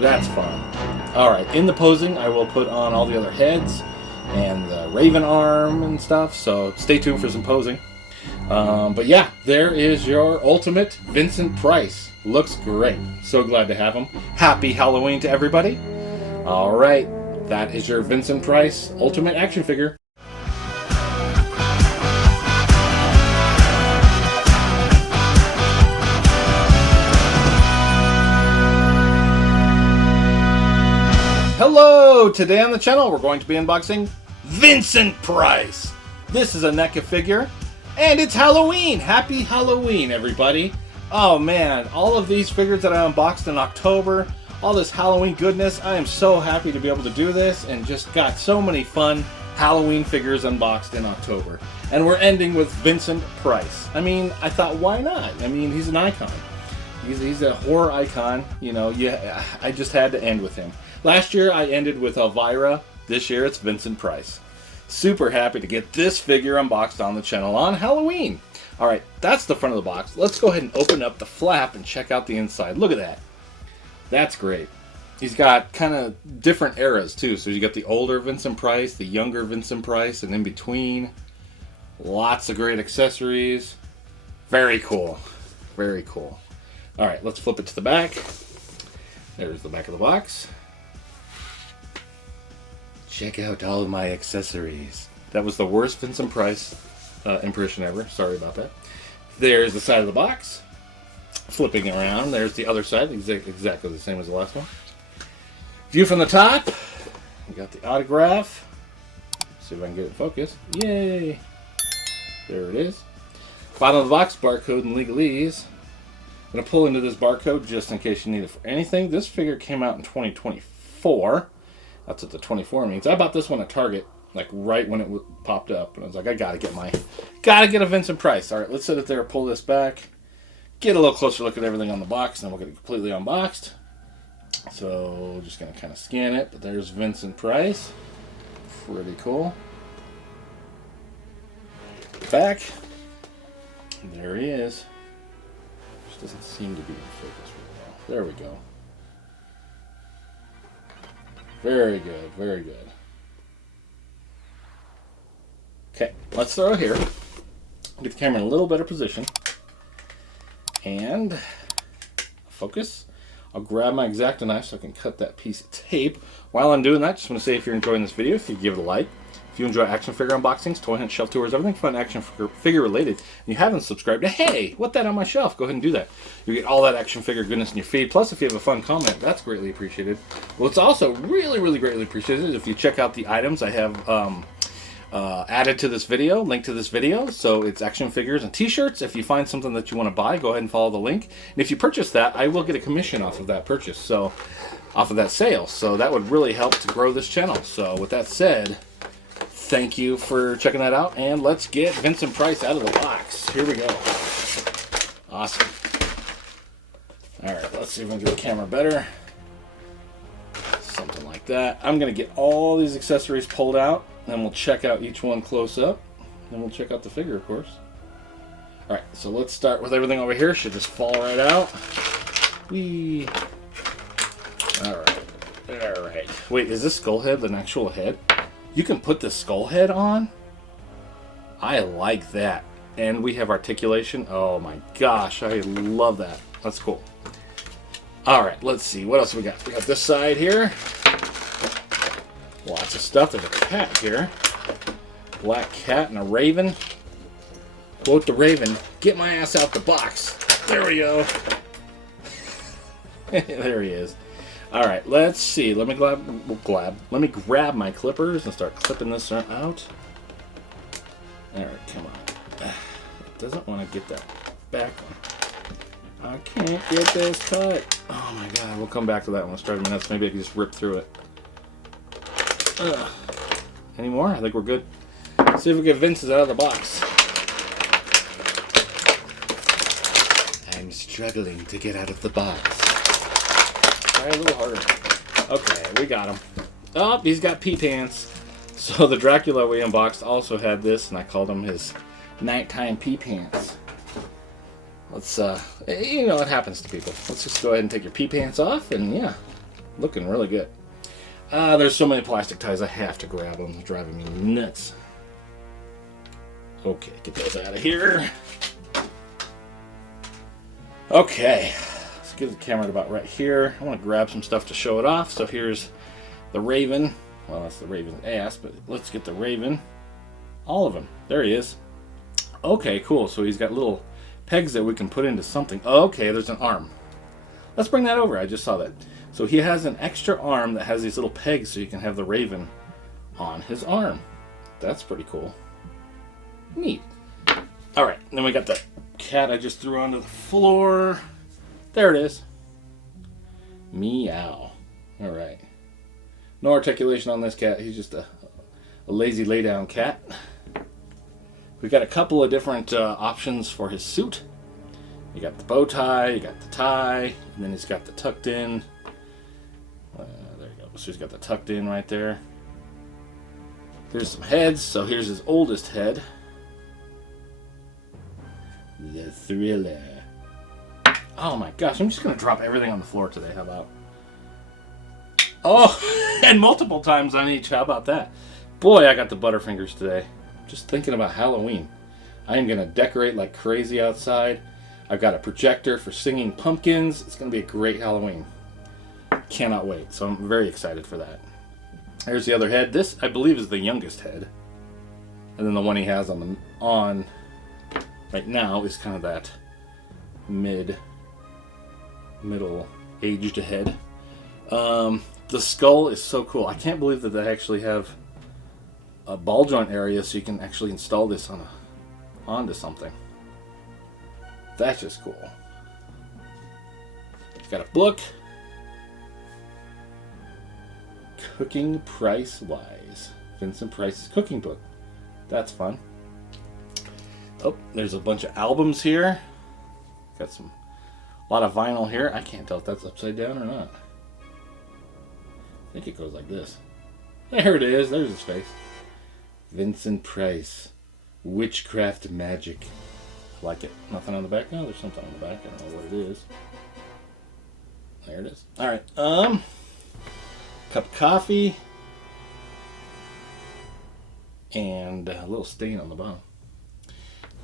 That's fun. Alright, in the posing, I will put on all the other heads and the raven arm and stuff, so stay tuned for some posing. But yeah, there is your ultimate Vincent Price. Looks great. So glad to have him. Happy Halloween to everybody. Alright, that is your Vincent Price ultimate action figure. Hello! Today on the channel we're going to be unboxing Vincent Price. This is a NECA figure, and it's Halloween! Happy Halloween, everybody! Oh man, all of these figures that I unboxed in October, all this Halloween goodness, I am so happy to be able to do this, and just got so many fun Halloween figures unboxed in October. And we're ending with Vincent Price. I mean, I thought, why not? I mean, he's an icon. He's a horror icon, you know, yeah, I just had to end with him. Last year I ended with Elvira, this year it's Vincent Price. Super happy to get this figure unboxed on the channel on Halloween. Alright, that's the front of the box. Let's go ahead and open up the flap and check out the inside. Look at that. That's great. He's got kind of different eras too. So you got the older Vincent Price, the younger Vincent Price, and in between. Lots of great accessories. Very cool. Very cool. Alright, let's flip it to the back. There's the back of the box. Check out all of my accessories. That was the worst Vincent Price impression ever. Sorry about that. There's the side of the box. Flipping around, there's the other side, exactly the same as the last one. View from the top. We got the autograph. See if I can get it focused. Yay! There it is. Bottom of the box, barcode and legalese. I'm going to pull into this barcode just in case you need it for anything. This figure came out in 2024. That's what the 24 means. I bought this one at Target, like right when it popped up. And I was like, I gotta get a Vincent Price. Alright, let's sit it there, pull this back. Get a little closer look at everything on the box, and then we'll get it completely unboxed. So, just going to kind of scan it. But there's Vincent Price. Pretty cool. Back. There he is. Doesn't seem to be in focus really well. There we go. Very good, very good. Okay, let's throw it here. Get the camera in a little better position. And focus. I'll grab my X-Acto knife so I can cut that piece of tape. While I'm doing that, just want to say if you're enjoying this video, if you give it a like. If you enjoy action figure unboxings, toy hunt, shelf tours, everything fun action figure related, and you haven't subscribed to, hey, what that on my shelf? Go ahead and do that. You get all that action figure goodness in your feed. Plus, if you have a fun comment, that's greatly appreciated. Well, it's also really, really greatly appreciated if you check out the items I have added to this video, linked to this video. So it's action figures and t-shirts. If you find something that you want to buy, go ahead and follow the link. And if you purchase that, I will get a commission off of that purchase, so off of that sale. So that would really help to grow this channel. So with that said, thank you for checking that out, and let's get Vincent Price out of the box. Here we go. Awesome. Alright, let's see if we can get the camera better. Something like that. I'm going to get all these accessories pulled out, and we'll check out each one close up. Then we'll check out the figure, of course. Alright, so let's start with everything over here. Should just fall right out. Whee! Alright. Alright. Wait, is this skull head an actual head? You can put the skull head on? I like that. And we have articulation. Oh my gosh, I love that. That's cool. Alright, let's see. What else we got? We got this side here. Lots of stuff. There's a cat here. Black cat and a raven. Quote the raven, get my ass out the box. There we go. There he is. Alright, let's see. Let me grab my clippers and start clipping this out. Alright, come on. It doesn't want to get that back one. I can't get this cut. Oh my god, we'll come back to that one. Let's try to minutes. Maybe I can just rip through it. Any more? I think we're good. Let's see if we get Vince's out of the box. I'm struggling to get out of the box. Try a little harder. Okay, we got him. Oh, he's got pee pants. So the Dracula we unboxed also had this, and I called him his nighttime pee pants. Let's, you know, it happens to people. Let's just go ahead and take your pee pants off, and yeah, Looking really good. There's so many plastic ties, I have to grab them. It's driving me nuts. Okay, get those out of here. Okay, let's get the camera about right here. I want to grab some stuff to show it off. So here's the Raven. Well, that's the Raven's ass, but let's get the Raven. All of them. There he is. Okay, cool. So he's got little pegs that we can put into something. Okay, there's an arm. Let's bring that over. I just saw that. So he has an extra arm that has these little pegs so you can have the Raven on his arm. That's pretty cool. Neat. All right, then we got the cat I just threw onto the floor. There it is. Meow. All right. No articulation on this cat. He's just a lazy lay down cat. We've got a couple of different options for his suit. You got the bow tie, you got the tie, and then he's got the tucked in. There you go. So he's got the tucked in right there. Here's some heads. So here's his oldest head. The Thriller. Oh my gosh, I'm just going to drop everything on the floor today. How about? Oh, and multiple times on each. How about that? Boy, I got the Butterfingers today. Just thinking about Halloween. I am going to decorate like crazy outside. I've got a projector for singing pumpkins. It's going to be a great Halloween. Cannot wait. So I'm very excited for that. Here's the other head. This, I believe, is the youngest head. And then the one he has on right now is kind of that middle-aged head. The skull is so cool. I can't believe that they actually have a ball joint area so you can actually install this onto something. That's just cool. It's got a book. Cooking Price Wise. Vincent Price's cooking book. That's fun. Oh, there's a bunch of albums here. Got a lot of vinyl here. I can't tell if that's upside down or not. I think it goes like this. There it is. There's his face. Vincent Price. Witchcraft Magic. I like it. Nothing on the back? No, there's something on the back. I don't know what it is. There it is. Alright. Cup of coffee. And a little stain on the bottom.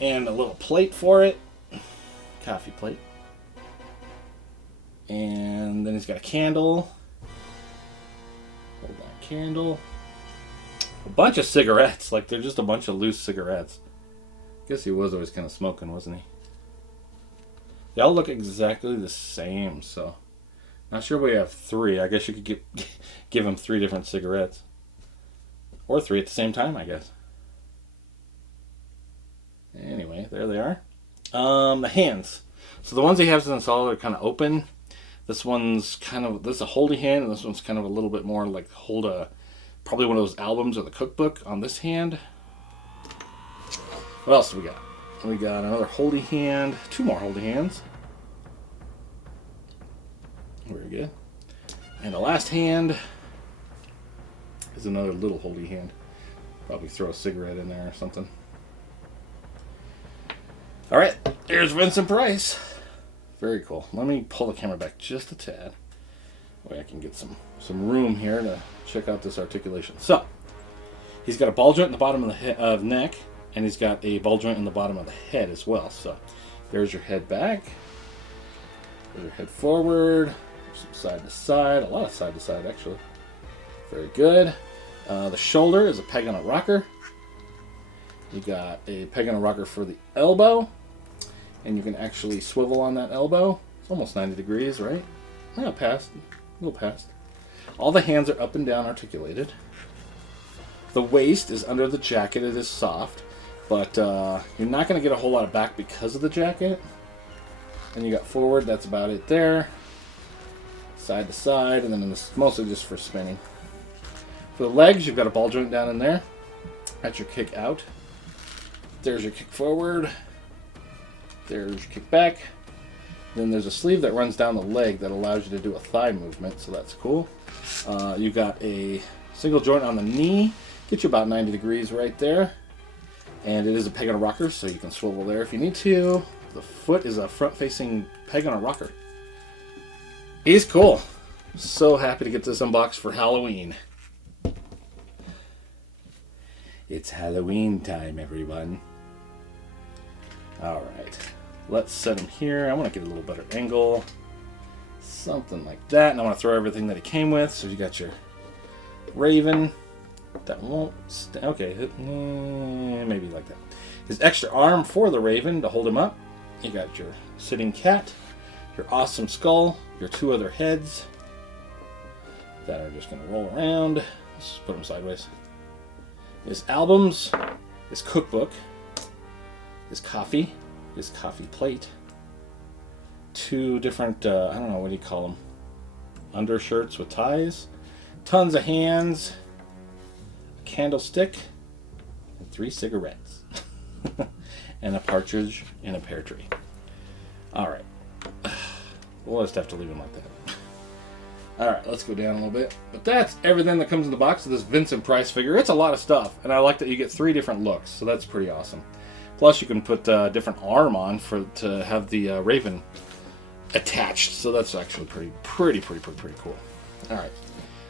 And a little plate for it. Coffee plate. And then he's got a candle. Hold that candle. A bunch of cigarettes. Like they're just a bunch of loose cigarettes. Guess he was always kind of smoking, wasn't he? They all look exactly the same, so not sure we have three. I guess you could give him 3 different cigarettes. Or 3 at the same time, I guess. Anyway, there they are. The hands. So the ones he has installed are kind of open. This is a holdy hand, and this one's kind of a little bit more like probably one of those albums or the cookbook on this hand. What else do we got? We got another holdy hand, 2 more holdy hands. Very good. And the last hand is another little holdy hand. Probably throw a cigarette in there or something. All right, here's Vincent Price. Very cool. Let me pull the camera back just a tad. That way I can get some room here to check out this articulation. So, he's got a ball joint in the bottom of the neck, and he's got a ball joint in the bottom of the head as well. So, there's your head back. There's your head forward. Some side to side. A lot of side to side, actually. Very good. The shoulder is a peg on a rocker. You got a peg on a rocker for the elbow. And you can actually swivel on that elbow. It's almost 90 degrees, right? Yeah, past. A little past. All the hands are up and down articulated. The waist is under the jacket. It is soft. But you're not going to get a whole lot of back because of the jacket. And you got forward. That's about it there. Side to side. And then it's mostly just for spinning. For the legs, you've got a ball joint down in there. That's your kick out. There's your kick forward. There's your kick back. Then there's a sleeve that runs down the leg that allows you to do a thigh movement, so that's cool. You got a single joint on the knee. Get you about 90 degrees right there. And it is a peg on a rocker, so you can swivel there if you need to. The foot is a front-facing peg on a rocker. He's cool. So happy to get this unboxed for Halloween. It's Halloween time, everyone. Alright, let's set him here. I want to get a little better angle. Something like that. And I want to throw everything that he came with. So you got your raven. That won't stay. Okay, maybe like that. His extra arm for the raven to hold him up. You got your sitting cat, your awesome skull, your two other heads that are just going to roll around. Let's just put them sideways. His albums, his cookbook, his coffee plate, two different, I don't know, what do you call them? Undershirts with ties, tons of hands, a candlestick, and 3 cigarettes, and a partridge in a pear tree. Alright. We'll just have to leave him like that. Alright, let's go down a little bit. But that's everything that comes in the box of this Vincent Price figure. It's a lot of stuff, and I like that you get 3 different looks, so that's pretty awesome. Plus, you can put a different arm on to have the raven attached, so that's actually pretty cool. Alright,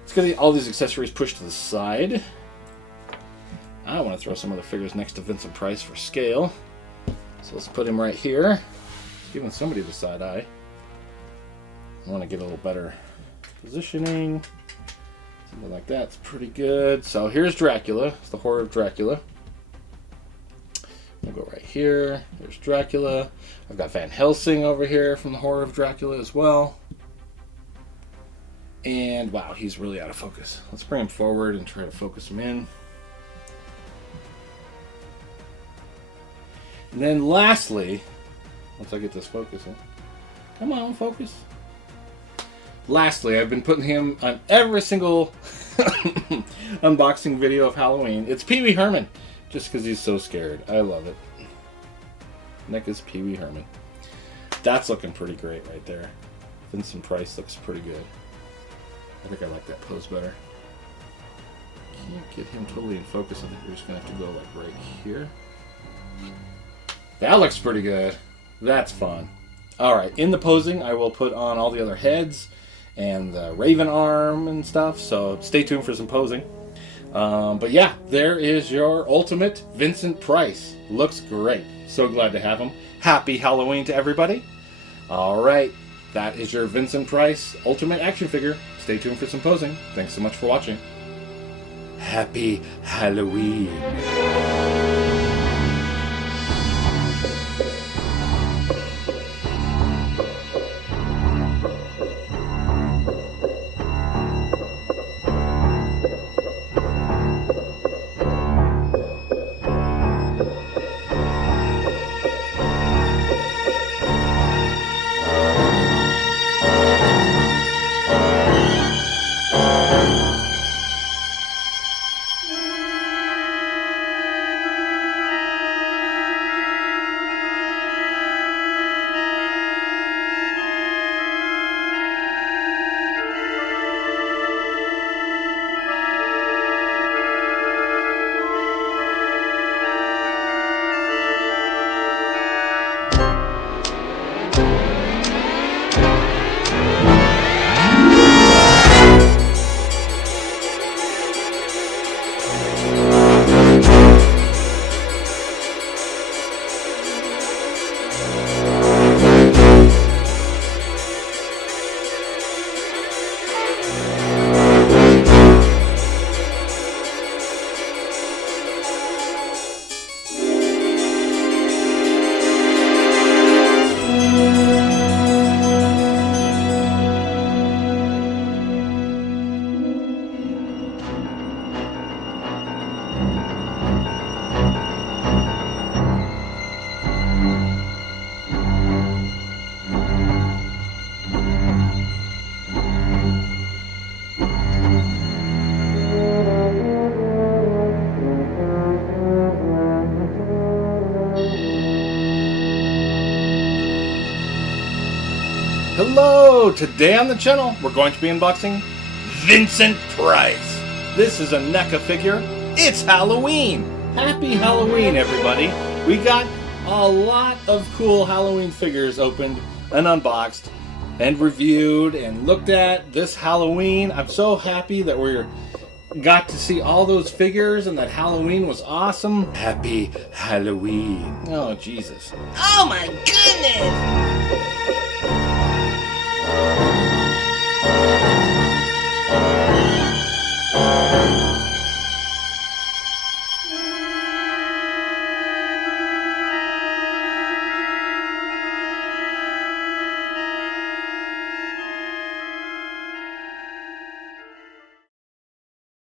let's get all these accessories pushed to the side. I want to throw some other figures next to Vincent Price for scale. So let's put him right here. It's giving somebody the side eye. I want to get a little better positioning. Something like that's pretty good. So here's Dracula. It's the horror of Dracula. We'll go right here. There's Dracula. I've got Van Helsing over here from the horror of Dracula as well. And wow, he's really out of focus. Let's bring him forward and try to focus him in. And then lastly, once I get this focusing, come on, focus. Lastly, I've been putting him on every single unboxing video of Halloween. It's Pee Wee Herman, just because he's so scared. I love it. NECA's Pee Wee Herman. That's looking pretty great right there. Vincent Price looks pretty good. I think I like that pose better. Can't get him totally in focus. I think we're just going to have to go like right here. That looks pretty good. That's fun. Alright, in the posing, I will put on all the other heads and the raven arm and stuff, so stay tuned for some posing. But yeah, there is your ultimate Vincent Price. Looks great. So glad to have him. Happy Halloween to everybody. Alright, that is your Vincent Price ultimate action figure. Stay tuned for some posing. Thanks so much for watching. Happy Halloween. Hello! Today on the channel, we're going to be unboxing Vincent Price. This is a NECA figure. It's Halloween! Happy Halloween, everybody! We got a lot of cool Halloween figures opened and unboxed. and reviewed and looked at this Halloween. I'm so happy that we got to see all those figures and that Halloween was awesome. Happy Halloween. Oh, Jesus. Oh my goodness!